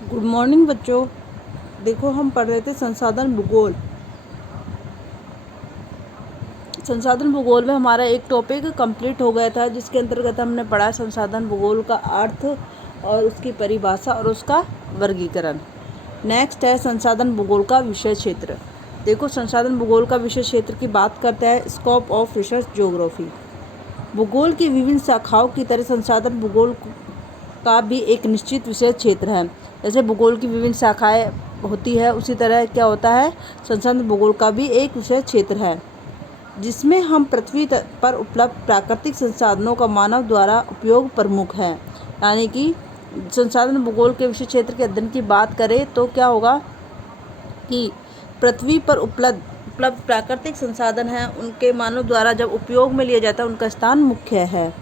Good morning बच्चों। देखो हम पढ़ रहे थे संसाधन भूगोल। संसाधन भूगोल में हमारा एक टॉपिक कंप्लीट हो गया था, जिसके अंतर्गत हमने पढ़ा संसाधन भूगोल का अर्थ और उसकी परिभाषा और उसका वर्गीकरण। नेक्स्ट है संसाधन भूगोल का विषय क्षेत्र। देखो संसाधन भूगोल का विषय क्षेत्र की बात करते हैं। Scope of research geography. भूगोल की विभिन्न शाखाओं की तरह संसाधन भूगोल का भी एक निश्चित विषय क्षेत्र है। जैसे भूगोल की विभिन्न शाखाएं होती है, उसी तरह क्या होता है, संसाधन भूगोल का भी एक विषय क्षेत्र है, जिसमें हम पृथ्वी पर उपलब्ध प्राकृतिक संसाधनों का मानव द्वारा उपयोग प्रमुख है। यानी कि संसाधन भूगोल के विषय क्षेत्र के अध्ययन की बात करें तो क्या होगा कि पृथ्वी पर उपलब्ध प्राकृतिक संसाधन हैं, उनके मानव द्वारा जब उपयोग में लिया जाता है, उनका स्थान मुख्य है।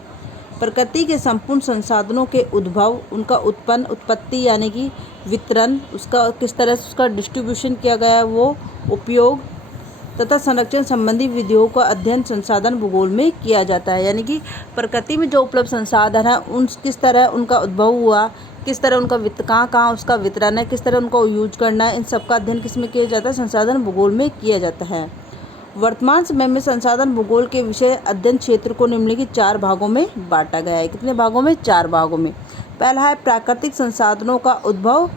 प्रकृति के संपूर्ण संसाधनों के उद्भव, उनका उत्पत्ति यानी कि वितरण, उसका किस तरह से उसका डिस्ट्रीब्यूशन किया गया है, वो उपयोग तथा संरक्षण संबंधी विधियों का अध्ययन संसाधन भूगोल में किया जाता है। यानी कि प्रकृति में जो उपलब्ध संसाधन है, उन किस तरह उनका उद्भव हुआ, किस तरह उनका कहाँ उसका वितरण है, किस तरह उनको यूज करना है, इन सब का अध्ययन किस में किया जाता है, संसाधन भूगोल में किया जाता है। वर्तमान समय में संसाधन भूगोल के विषय अध्ययन क्षेत्र को निम्नलिखित 4 भागों में बांटा गया है। कितने भागों में? 4 भागों में। पहला है प्राकृतिक संसाधनों का उद्भव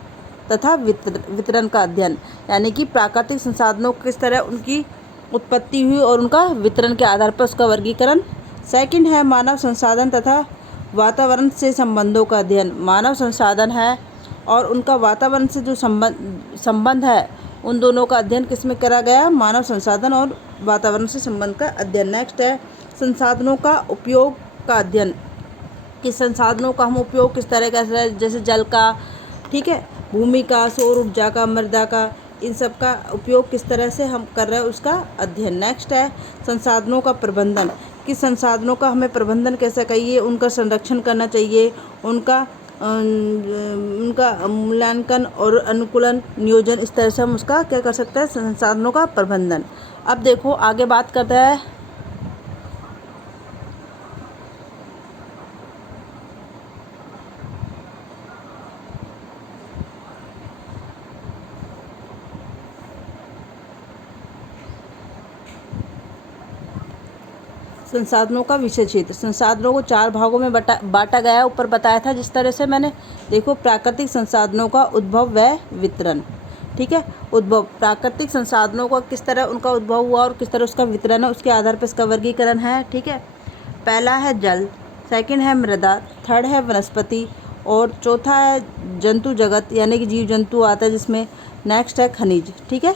तथा वितरण का अध्ययन। यानी कि प्राकृतिक संसाधनों किस तरह उनकी उत्पत्ति हुई और उनका वितरण के आधार पर उसका वर्गीकरण। सेकंड है मानव संसाधन तथा वातावरण से संबंधों का अध्ययन। मानव संसाधन है और उनका वातावरण से जो संबंध है, उन दोनों का अध्ययन किसमें करा गया? मानव संसाधन और वातावरण से संबंध का अध्ययन। नेक्स्ट है संसाधनों का उपयोग का अध्ययन। कि संसाधनों का हम उपयोग किस तरह का, जैसे जल का, ठीक है, भूमि का, सौर ऊर्जा का, मृदा का, इन सब का उपयोग किस तरह से हम कर रहे हैं, उसका अध्ययन। नेक्स्ट है संसाधनों का प्रबंधन। कि संसाधनों का हमें प्रबंधन कैसे करिए, उनका संरक्षण करना चाहिए, उनका मूल्यांकन और अनुकूलन, नियोजन, इस तरह से हम उसका क्या कर सकते हैं, संसाधनों का प्रबंधन। अब देखो आगे बात करते हैं संसाधनों का विषय क्षेत्र। संसाधनों को 4 भागों में बांटा गया है, ऊपर बताया था जिस तरह से मैंने। देखो प्राकृतिक संसाधनों का उद्भव व वितरण, ठीक है। उद्भव, प्राकृतिक संसाधनों का किस तरह उनका उद्भव हुआ और किस तरह उसका वितरण है, उसके आधार पर इसका वर्गीकरण है, ठीक है। पहला है जल, सेकंड है मृदा, थर्ड है वनस्पति और चौथा है जंतु जगत, यानी कि जीव जंतु आता है जिसमें। नेक्स्ट है खनिज, ठीक है।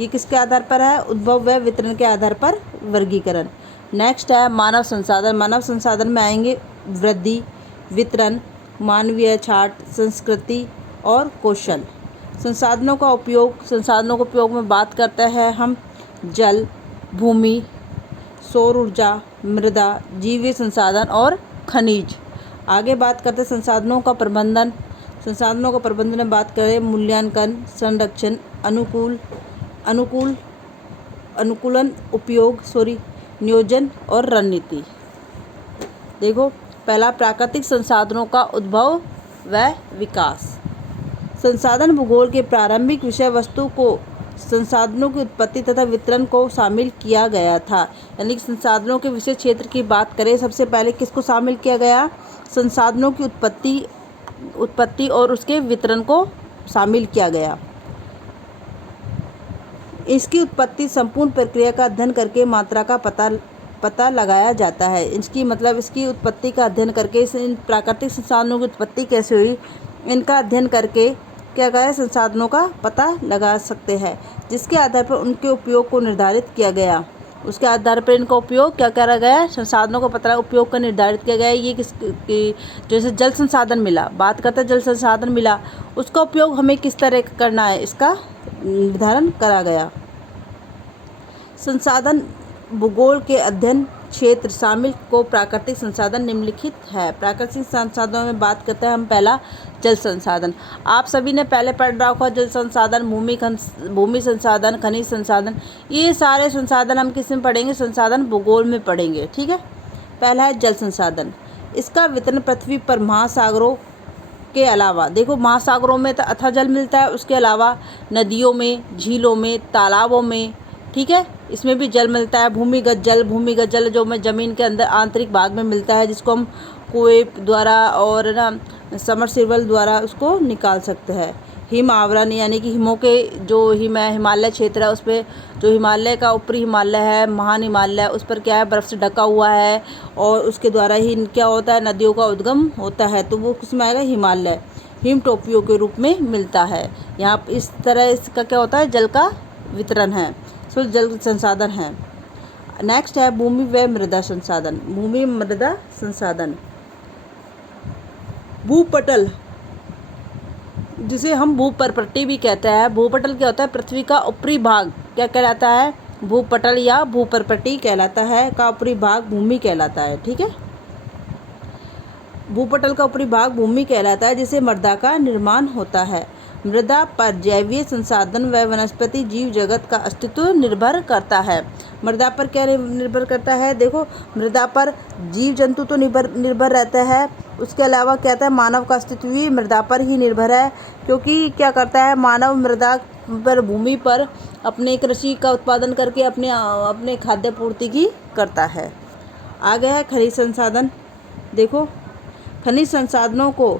ये किसके आधार पर है? उद्भव व वितरण के आधार पर वर्गीकरण। नेक्स्ट है मानव संसाधन। मानव संसाधन में आएंगे वृद्धि, वितरण, मानवीय छाट, संस्कृति और कौशल। संसाधनों का उपयोग, संसाधनों के उपयोग में बात करते हैं हम जल, भूमि, सौर ऊर्जा, मृदा, जीवीय संसाधन और खनिज। आगे बात करते हैं संसाधनों का प्रबंधन। संसाधनों का प्रबंधन में बात करें मूल्यांकन, संरक्षण, अनुकूलन, उपयोग, नियोजन और रणनीति। देखो पहला प्राकृतिक संसाधनों का उद्भव व विकास। संसाधन भूगोल के प्रारंभिक विषय वस्तु को संसाधनों की उत्पत्ति तथा वितरण को शामिल किया गया था। यानी कि संसाधनों के विषय क्षेत्र की बात करें, सबसे पहले किसको शामिल किया गया? संसाधनों की उत्पत्ति और उसके वितरण को शामिल किया गया। इसकी उत्पत्ति संपूर्ण प्रक्रिया का अध्ययन करके मात्रा का पता लगाया जाता है। इसकी मतलब इसकी उत्पत्ति का अध्ययन करके, इन प्राकृतिक संसाधनों की उत्पत्ति कैसे हुई, इनका अध्ययन करके क्या गया, संसाधनों का पता लगा सकते हैं, जिसके आधार पर उनके उपयोग को निर्धारित किया गया। उसके आधार पर इनका उपयोग क्या करा गया? संसाधनों का पता उपयोग का निर्धारित किया गया। ये जैसे जल संसाधन मिला, बात करते हैं जल संसाधन मिला, उसका उपयोग हमें किस तरह करना है, इसका निर्धारण करा गया। संसाधन भूगोल के अध्ययन क्षेत्र शामिल को प्राकृतिक संसाधन निम्नलिखित है। प्राकृतिक संसाधनों में बात करते हैं हम पहला जल संसाधन। आप सभी ने पहले पढ़ रखा होगा जल संसाधन, भूमि संसाधन, खनिज संसाधन। ये सारे संसाधन हम किस में पढ़ेंगे? संसाधन भूगोल में पढ़ेंगे, ठीक है। पहला है जल संसाधन। इसका वितरण पृथ्वी पर महासागरों के अलावा देखो महासागरों में तो अथाह जल मिलता है, उसके अलावा नदियों में, झीलों में, तालाबों में, ठीक है, इसमें भी जल मिलता है। भूमिगत जल जो में ज़मीन के अंदर आंतरिक भाग में मिलता है, जिसको हम कुएं द्वारा और ना समरसेबल द्वारा उसको निकाल सकते हैं। हिम आवरण यानी कि हिमों के जो हिमालय क्षेत्र है उस पर, जो हिमालय का ऊपरी हिमालय है, महान हिमालय, उस पर क्या है, बर्फ़ से ढका हुआ है और उसके द्वारा ही क्या होता है, नदियों का उद्गम होता है, तो वो किसमें आएगा, हिमालय। हिम टोपियों के रूप में मिलता है। यहाँ इस तरह इसका क्या होता है, जल का वितरण है, सो जल संसाधन है। नेक्स्ट है भूमि व मृदा संसाधन। भूमि मृदा संसाधन, भूपटल जिसे हम भूपर्पट्टी भी कहते हैं। भूपटल क्या होता है, पृथ्वी का ऊपरी भाग क्या कहलाता है, भूपटल या भूपर्पट्टी कहलाता है। का ऊपरी भाग भूमि कहलाता है, ठीक है। भूपटल का ऊपरी भाग भूमि कहलाता है, जिसे मृदा का निर्माण होता है। मृदा पर जैवीय संसाधन व वनस्पति जीव जगत का अस्तित्व निर्भर करता है। मृदा पर क्या निर्भर करता है, देखो मृदा पर जीव जंतु तो निर्भर रहता है, उसके अलावा क्या कहता है, मानव का अस्तित्व भी मृदा पर ही निर्भर है, क्योंकि क्या करता है मानव मृदा पर, भूमि पर अपने कृषि का उत्पादन करके अपने खाद्य पूर्ति की करता है। आगे है खनिज संसाधन। देखो खनिज संसाधनों को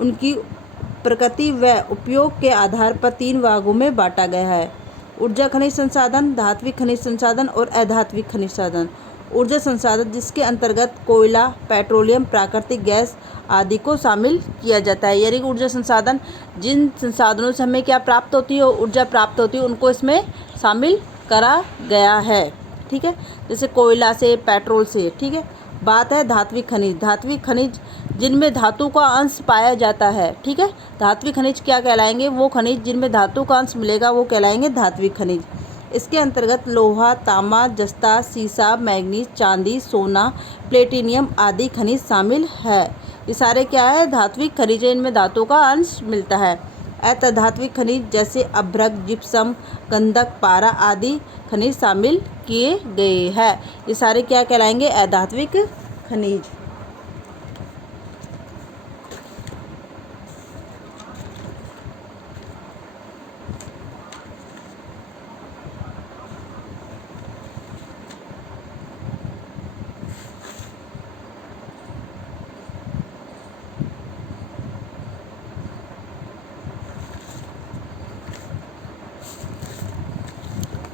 उनकी प्रकृति व उपयोग के आधार पर 3 भागों में बांटा गया है। ऊर्जा खनिज संसाधन, धात्विक खनिज संसाधन और अधात्विक खनिज संसाधन। ऊर्जा संसाधन जिसके अंतर्गत कोयला, पेट्रोलियम, प्राकृतिक गैस आदि को शामिल किया जाता है। यानी कि ऊर्जा संसाधन जिन संसाधनों से हमें क्या प्राप्त होती है, ऊर्जा प्राप्त होती है, उनको इसमें शामिल करा गया है, ठीक है, जैसे कोयला से, पेट्रोल से, ठीक है। बात है धात्विक खनिज। धात्विक खनिज जिनमें धातु का अंश पाया जाता है, ठीक है। धात्विक खनिज क्या कहलाएंगे, वो खनिज जिनमें धातु का अंश मिलेगा वो कहलाएंगे धात्विक खनिज। इसके अंतर्गत लोहा, तांबा, जस्ता, सीसा, मैग्नीज, चांदी, सोना, प्लेटिनियम आदि खनिज शामिल है। ये सारे क्या है, धात्विक खनिज, इनमें धातु का अंश मिलता है। अधात्विक खनिज जैसे अभ्रक, जिप्सम, गंधक, पारा आदि खनिज शामिल किए गए हैं। ये सारे क्या कहलाएंगे, अधात्विक खनिज।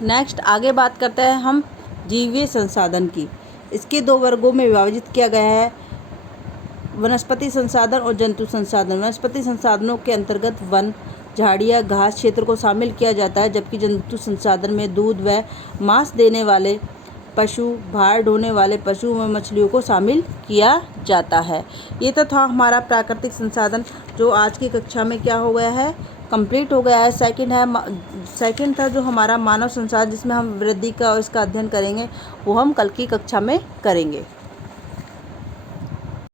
नेक्स्ट आगे बात करते हैं हम जीवीय संसाधन की। इसके 2 वर्गों में विभाजित किया गया है, वनस्पति संसाधन और जंतु संसाधन। वनस्पति संसाधनों के अंतर्गत वन, झाड़ियाँ, घास क्षेत्र को शामिल किया जाता है, जबकि जंतु संसाधन में दूध व मांस देने वाले पशु, भार ढोने वाले पशु व मछलियों को शामिल किया जाता है। ये तो था हमारा प्राकृतिक संसाधन, जो आज की कक्षा में क्या हो गया है, कंप्लीट हो गया है। सेकंड था जो हमारा मानव संसाधन, जिसमें हम वृद्धि का और इसका अध्ययन करेंगे, वो हम कल की कक्षा में करेंगे।